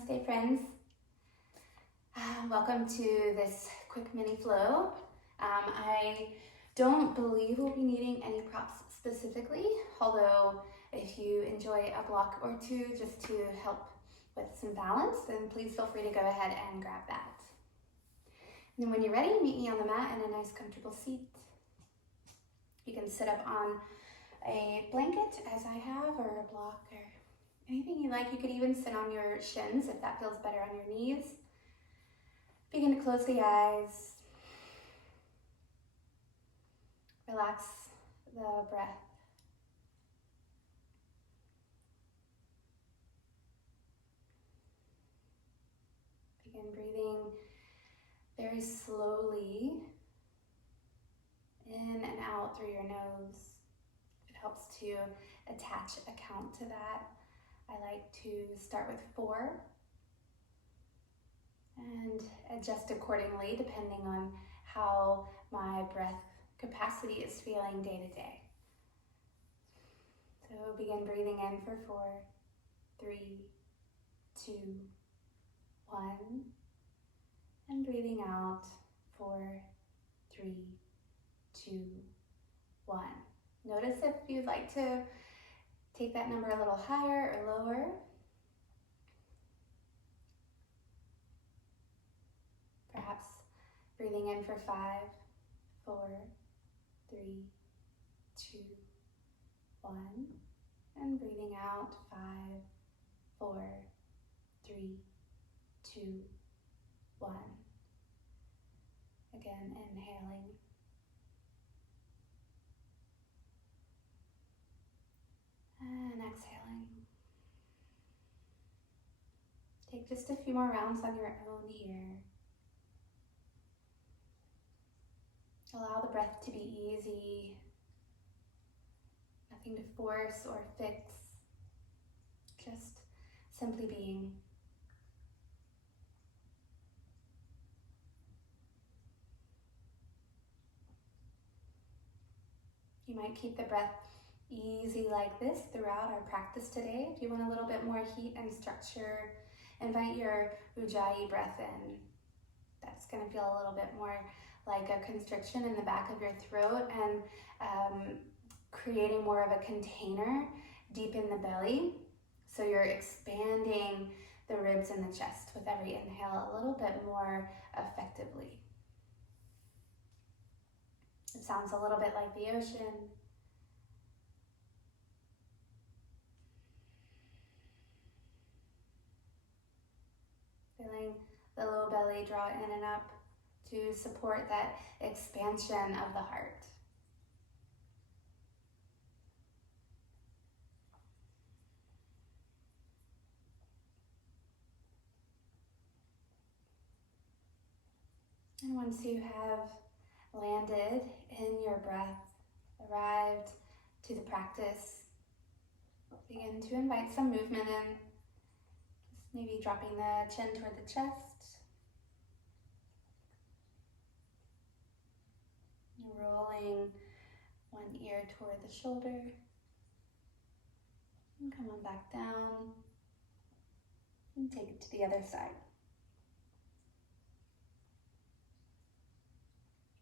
Namaste, friends. Welcome to this quick mini flow. I don't believe we'll be needing any props specifically, although if you enjoy a block or two just to help with some balance, then please feel free to go ahead and grab that. And then when you're ready, meet me on the mat in a nice comfortable seat. You can sit up on a blanket as I have, or a block, or anything you like. You could even sit on your shins if that feels better on your knees. Begin to close the eyes. Relax the breath. Begin breathing very slowly in and out through your nose. It helps to attach a count to that. I like to start with 4 and adjust accordingly depending on how my breath capacity is feeling day to day. So begin breathing in for 4, 3, 2, 1, and breathing out 4, 3, 2, 1. Notice if you'd like to take that number a little higher or lower. Perhaps breathing in for 5, 4, 3, 2, 1, and breathing out 5, 4, 3, 2, 1. Again, inhaling. And exhaling. Take just a few more rounds on your own here. Allow the breath to be easy. Nothing to force or fix. Just simply being. You might keep the breath easy like this throughout our practice today. If you want a little bit more heat and structure, invite your Ujjayi breath in. That's going to feel a little bit more like a constriction in the back of your throat and creating more of a container deep in the belly. So you're expanding the ribs and the chest with every inhale a little bit more effectively. It sounds a little bit like the ocean. Feeling the low belly draw in and up to support that expansion of the heart. And once you have landed in your breath, arrived to the practice, begin to invite some movement in. Just maybe dropping the chin toward the chest. Rolling one ear toward the shoulder. And come on back down. And take it to the other side.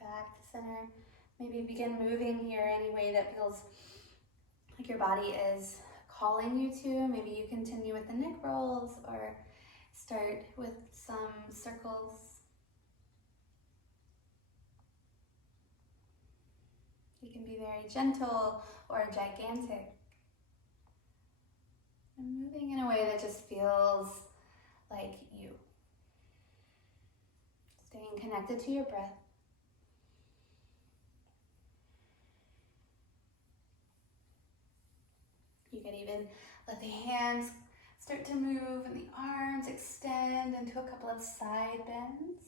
Back to center. Maybe begin moving here any way that feels like your body is calling you to. Maybe you continue with the neck rolls or start with some circles. You can be very gentle or gigantic. And moving in a way that just feels like you. Staying connected to your breath. You can even let the hands start to move and the arms extend into a couple of side bends.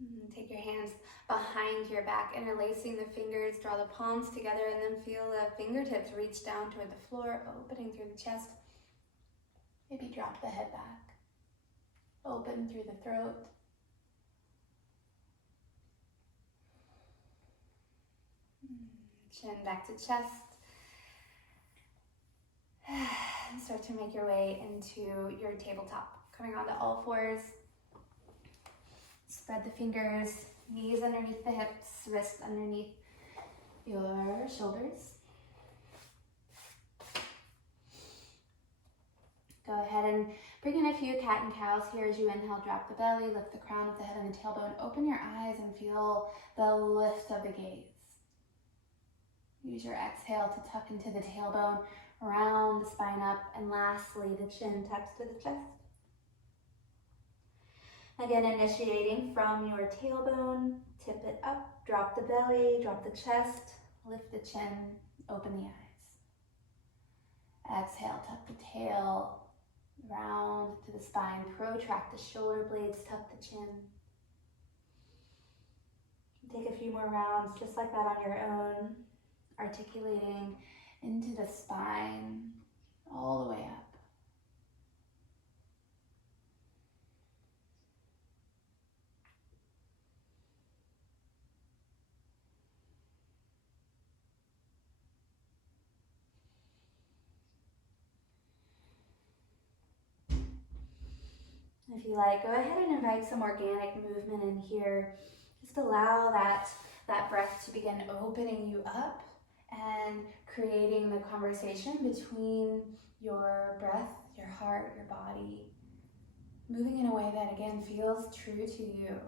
And take your hands behind your back, interlacing the fingers, draw the palms together, and then feel the fingertips reach down toward the floor, opening through the chest. Maybe drop the head back. Open through the throat. Chin back to chest. And start to make your way into your tabletop. Coming onto all fours. Spread the fingers, knees underneath the hips, wrists underneath your shoulders. Go ahead and bring in a few cat and cows here as you inhale, drop the belly, lift the crown of the head and the tailbone. Open your eyes and feel the lift of the gaze. Use your exhale to tuck into the tailbone, round the spine up, and lastly, the chin tucks to the chest. Again, initiating from your tailbone, tip it up, drop the belly, drop the chest, lift the chin, open the eyes. Exhale, tuck the tail, round to the spine, protract the shoulder blades, tuck the chin. Take a few more rounds just like that on your own, articulating into the spine, all the way up. If you like, go ahead and invite some organic movement in here. Just allow that breath to begin opening you up and creating the conversation between your breath, your heart, your body, moving in a way that again feels true to you.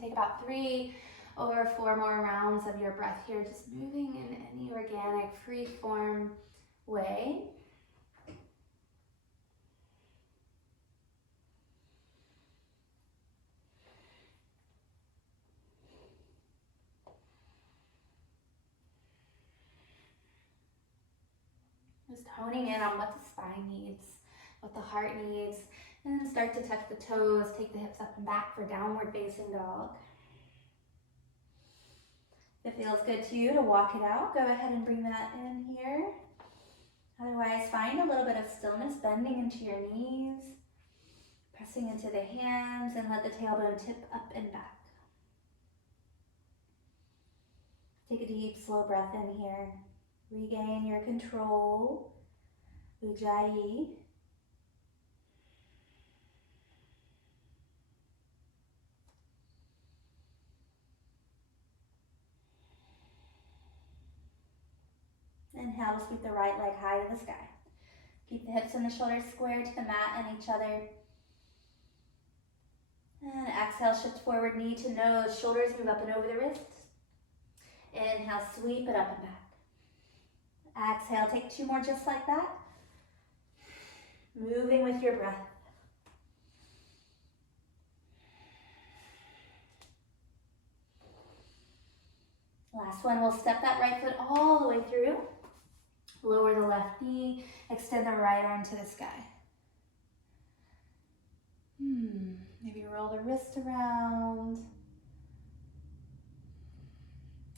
Take about 3 or 4 more rounds of your breath here, just moving in any organic, free form way. Just honing in on what the spine needs, what the heart needs, and then start to tuck the toes, take the hips up and back for downward facing dog. If it feels good to you to walk it out, go ahead and bring that in here. Otherwise, find a little bit of stillness, bending into your knees, pressing into the hands, and let the tailbone tip up and back. Take a deep, slow breath in here. Regain your control, Ujjayi. Inhale to sweep the right leg high to the sky. Keep the hips and the shoulders square to the mat and each other. And exhale, shift forward, knee to nose, shoulders move up and over the wrists. Inhale, sweep it up and back. Exhale, take 2 more just like that. Moving with your breath. Last one, we'll step that right foot all the way through. Lower the left knee, extend the right arm to the sky. Maybe roll the wrist around.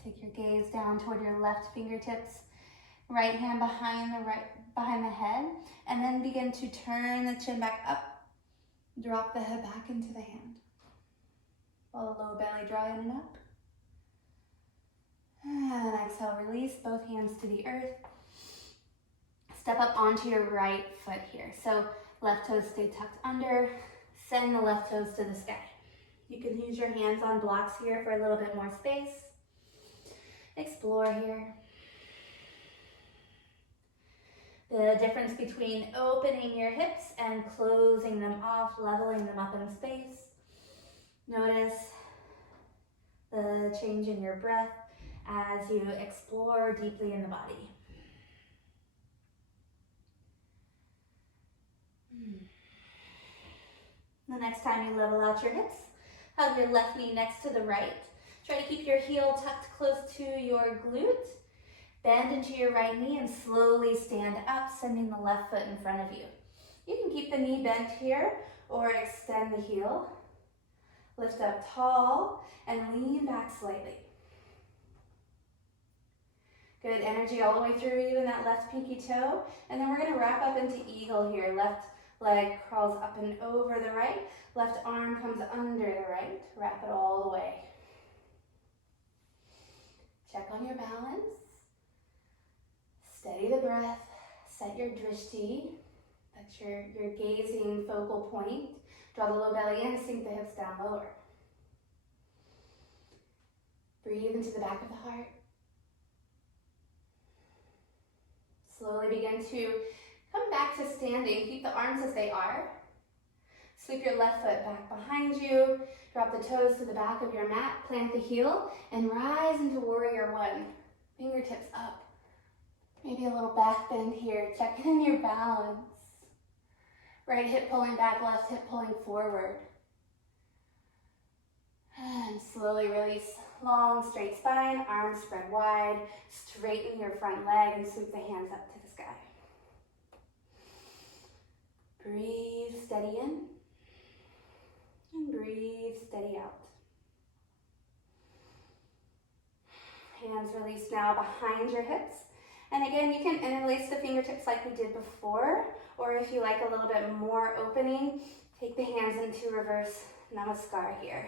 Take your gaze down toward your left fingertips. Right hand behind the head, and then begin to turn the chin back up. Drop the head back into the hand. While the low belly draw in and up. And exhale, release both hands to the earth. Step up onto your right foot here. So left toes stay tucked under. Send the left toes to the sky. You can use your hands on blocks here for a little bit more space. Explore here. The difference between opening your hips and closing them off, leveling them up in space. Notice the change in your breath as you explore deeply in the body. The next time you level out your hips, hug your left knee next to the right. Try to keep your heel tucked close to your glute. Bend into your right knee and slowly stand up, sending the left foot in front of you. You can keep the knee bent here or extend the heel. Lift up tall and lean back slightly. Good energy all the way through you in that left pinky toe. And then we're going to wrap up into eagle here. Left leg crawls up and over the right. Left arm comes under the right. Wrap it all the way. Check on your balance. Steady the breath. Set your drishti. That's your gazing focal point. Draw the low belly in, sink the hips down lower. Breathe into the back of the heart. Slowly begin to come back to standing. Keep the arms as they are. Sweep your left foot back behind you. Drop the toes to the back of your mat. Plant the heel and rise into warrior one. Fingertips up. Maybe a little back bend here. Check in your balance. Right hip pulling back, left hip pulling forward. And slowly release. Long, straight spine, arms spread wide. Straighten your front leg and sweep the hands up to the sky. Breathe steady in. And breathe steady out. Hands release now behind your hips. And again, you can interlace the fingertips like we did before, or if you like a little bit more opening, take the hands into reverse namaskar here.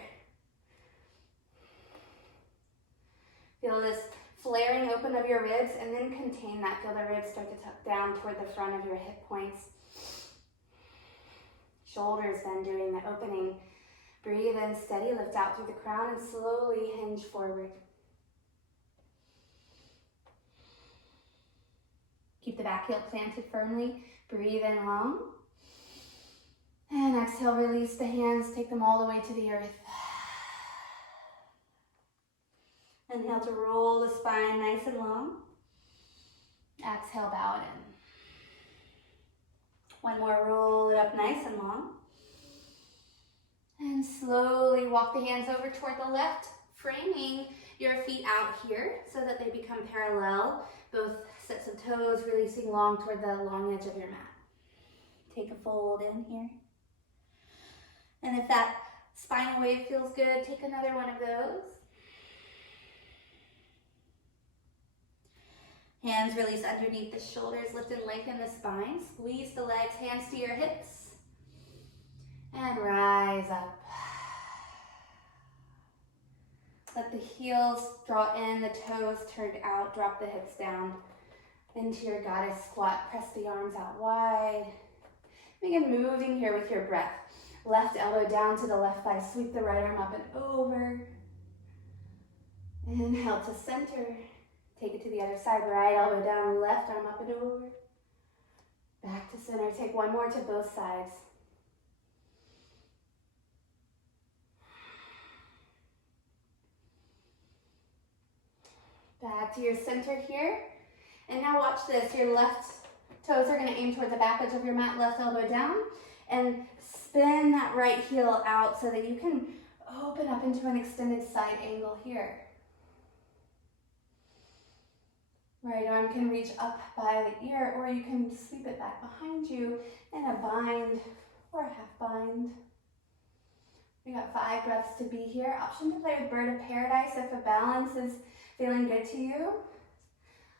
Feel this flaring open of your ribs and then contain that. Feel the ribs start to tuck down toward the front of your hip points. Shoulders then doing the opening. Breathe in steady, lift out through the crown and slowly hinge forward. Keep the back heel planted firmly. Breathe in long. And exhale, release the hands, take them all the way to the earth. Inhale to roll the spine nice and long. Exhale, bow it in. One more, roll it up nice and long. And slowly walk the hands over toward the left, framing your feet out here so that they become parallel. Both sets of toes releasing long toward the long edge of your mat. Take a fold in here. And if that spinal wave feels good, take another one of those. Hands release underneath the shoulders, lift and lengthen the spine. Squeeze the legs, hands to your hips. And rise up. Let the heels draw in, the toes turned out, drop the hips down into your goddess squat. Press the arms out wide. Begin moving here with your breath. Left elbow down to the left thigh. Sweep the right arm up and over. Inhale to center. Take it to the other side. Right elbow down, left arm up and over. Back to center. Take one more to both sides. Back to your center here. And now watch this. Your left toes are going to aim toward the back edge of your mat, left elbow down. And spin that right heel out so that you can open up into an extended side angle here. Right arm can reach up by the ear, or you can sweep it back behind you in a bind or a half bind. We got 5 breaths to be here. Option to play with bird of paradise if a balance is feeling good to you.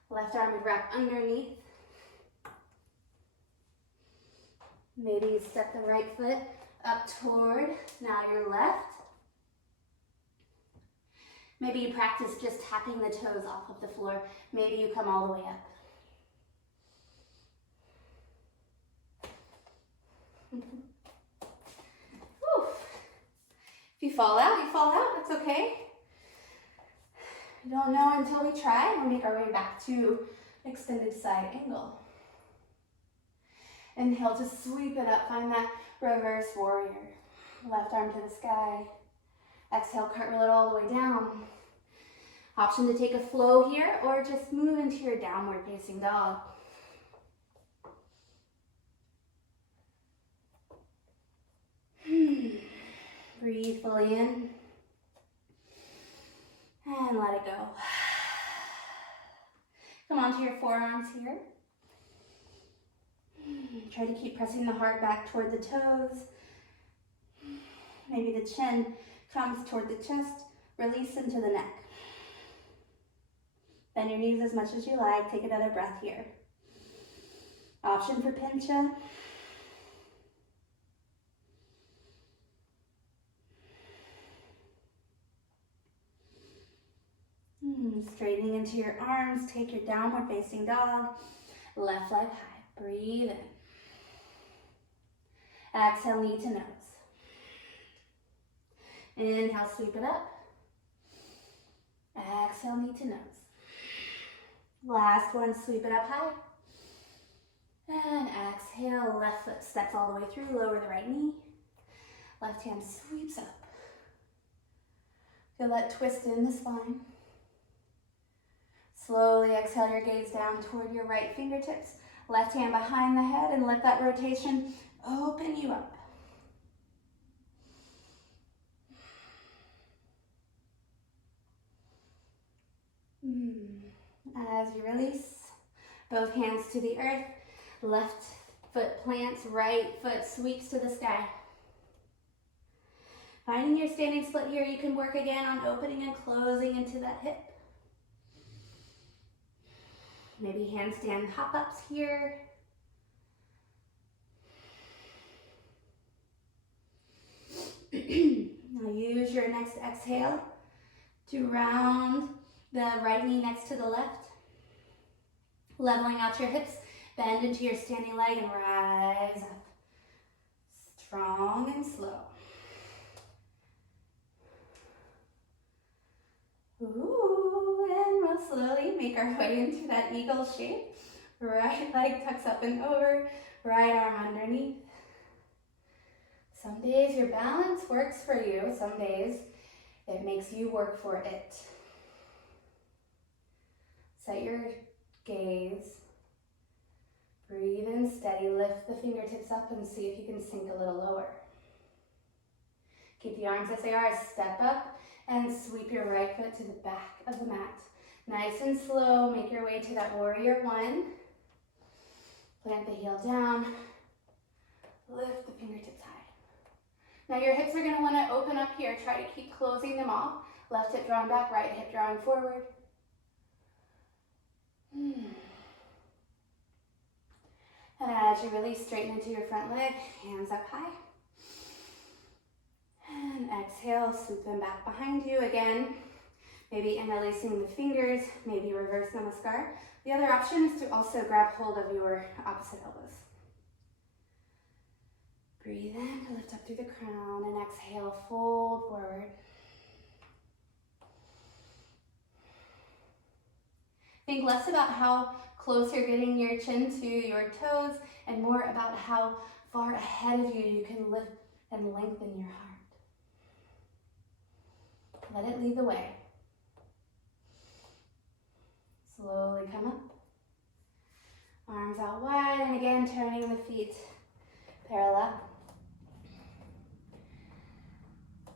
Left arm would wrap underneath. Maybe you step the right foot up toward now your left. Maybe you practice just tapping the toes off of the floor. Maybe you come all the way up. If you fall out, you fall out. That's okay. You don't know until we try. We'll make our way back to extended side angle. Inhale to sweep it up. Find that reverse warrior. Left arm to the sky. Exhale, cartwheel it all the way down. Option to take a flow here or just move into your downward facing dog. Breathe fully in. And let it go. Come onto your forearms here. Try to keep pressing the heart back toward the toes. Maybe the chin comes toward the chest. Release into the neck. Bend your knees as much as you like. Take another breath here. Option for pincha. And straightening into your arms, take your downward facing dog. Left leg high. Breathe in. Exhale, knee to nose. Inhale, sweep it up. Exhale, knee to nose. Last one, sweep it up high. And exhale, left foot steps all the way through, lower the right knee. Left hand sweeps up. Feel that twist in the spine. Slowly exhale your gaze down toward your right fingertips. Left hand behind the head and let that rotation open you up. As you release, both hands to the earth, left foot plants, right foot sweeps to the sky. Finding your standing split here, you can work again on opening and closing into that hip. Maybe handstand hop-ups here. Now use your next exhale to round the right knee next to the left. Leveling out your hips, bend into your standing leg and rise up. Strong and slow. Ooh, and we'll slowly make our way into that eagle shape. Right leg tucks up and over, right arm underneath. Some days your balance works for you, some days it makes you work for it. Set your gaze. Breathe in steady, lift the fingertips up and see if you can sink a little lower. Keep the arms as they are, step up and sweep your right foot to the back of the mat. Nice and slow, make your way to that warrior one. Plant the heel down, lift the fingertips high. Now your hips are gonna wanna open up here. Try to keep closing them off. Left hip drawn back, right hip drawing forward. And as you release, straighten into your front leg, hands up high. And exhale, swoop them back behind you again. Maybe interlacing the fingers, maybe reverse namaskar. The other option is to also grab hold of your opposite elbows. Breathe in to lift up through the crown and exhale, fold forward. Think less about how close you're getting your chin to your toes and more about how far ahead of you you can lift and lengthen your heart. Let it lead the way. Slowly come up. Arms out wide and again turning the feet parallel.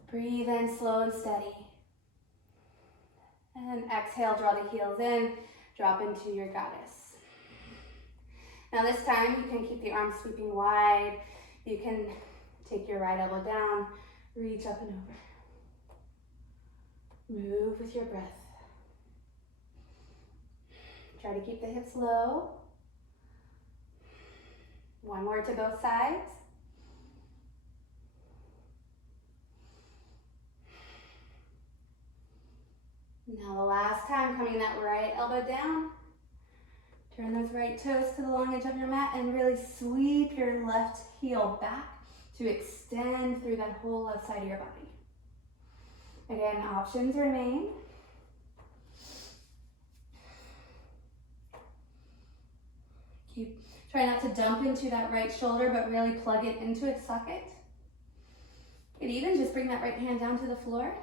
Breathe in slow and steady. And exhale, draw the heels in, drop into your goddess. Now this time you can keep the arms sweeping wide. You can take your right elbow down, reach up and over. Move with your breath. Try to keep the hips low. One more to both sides. Now the last time, coming that right elbow down. Turn those right toes to the long edge of your mat and really sweep your left heel back to extend through that whole left side of your body. Again, options remain. Try not to dump into that right shoulder, but really plug it into its socket. You can even just bring that right hand down to the floor.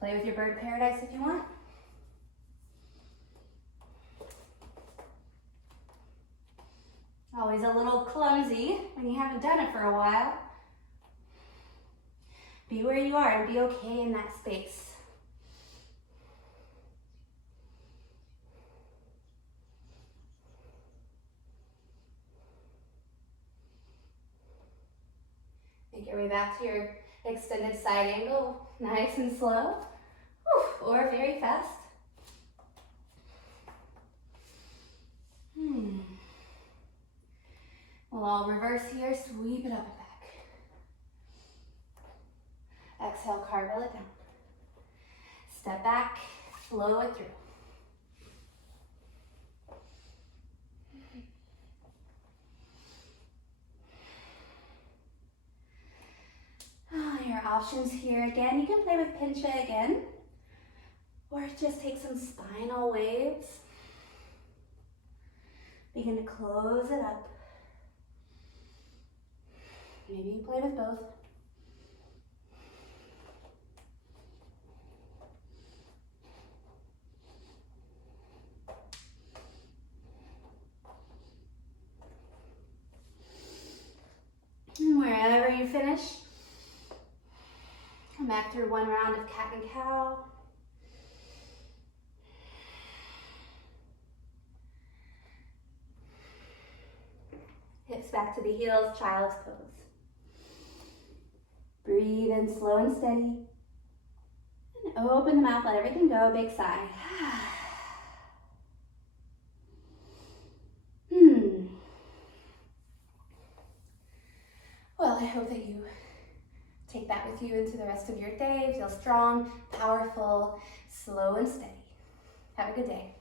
Play with your bird paradise if you want. Always a little clumsy when you haven't done it for a while. Be where you are and be okay in that space. Make your way back to your extended side angle, nice and slow, or very fast. Well, I'll reverse here, sweep it up and back. Exhale, cartwheel it down. Step back, flow it through. Your options here again, you can play with pincha again, or just take some spinal waves. Begin to close it up. Maybe you play with both. And wherever you finish, come back through one round of cat and cow. Hips back to the heels, child's pose. Breathe in slow and steady. And open the mouth, let everything go, big sigh. Well, I hope that you take that with you into the rest of your day. Feel strong, powerful, slow and steady. Have a good day.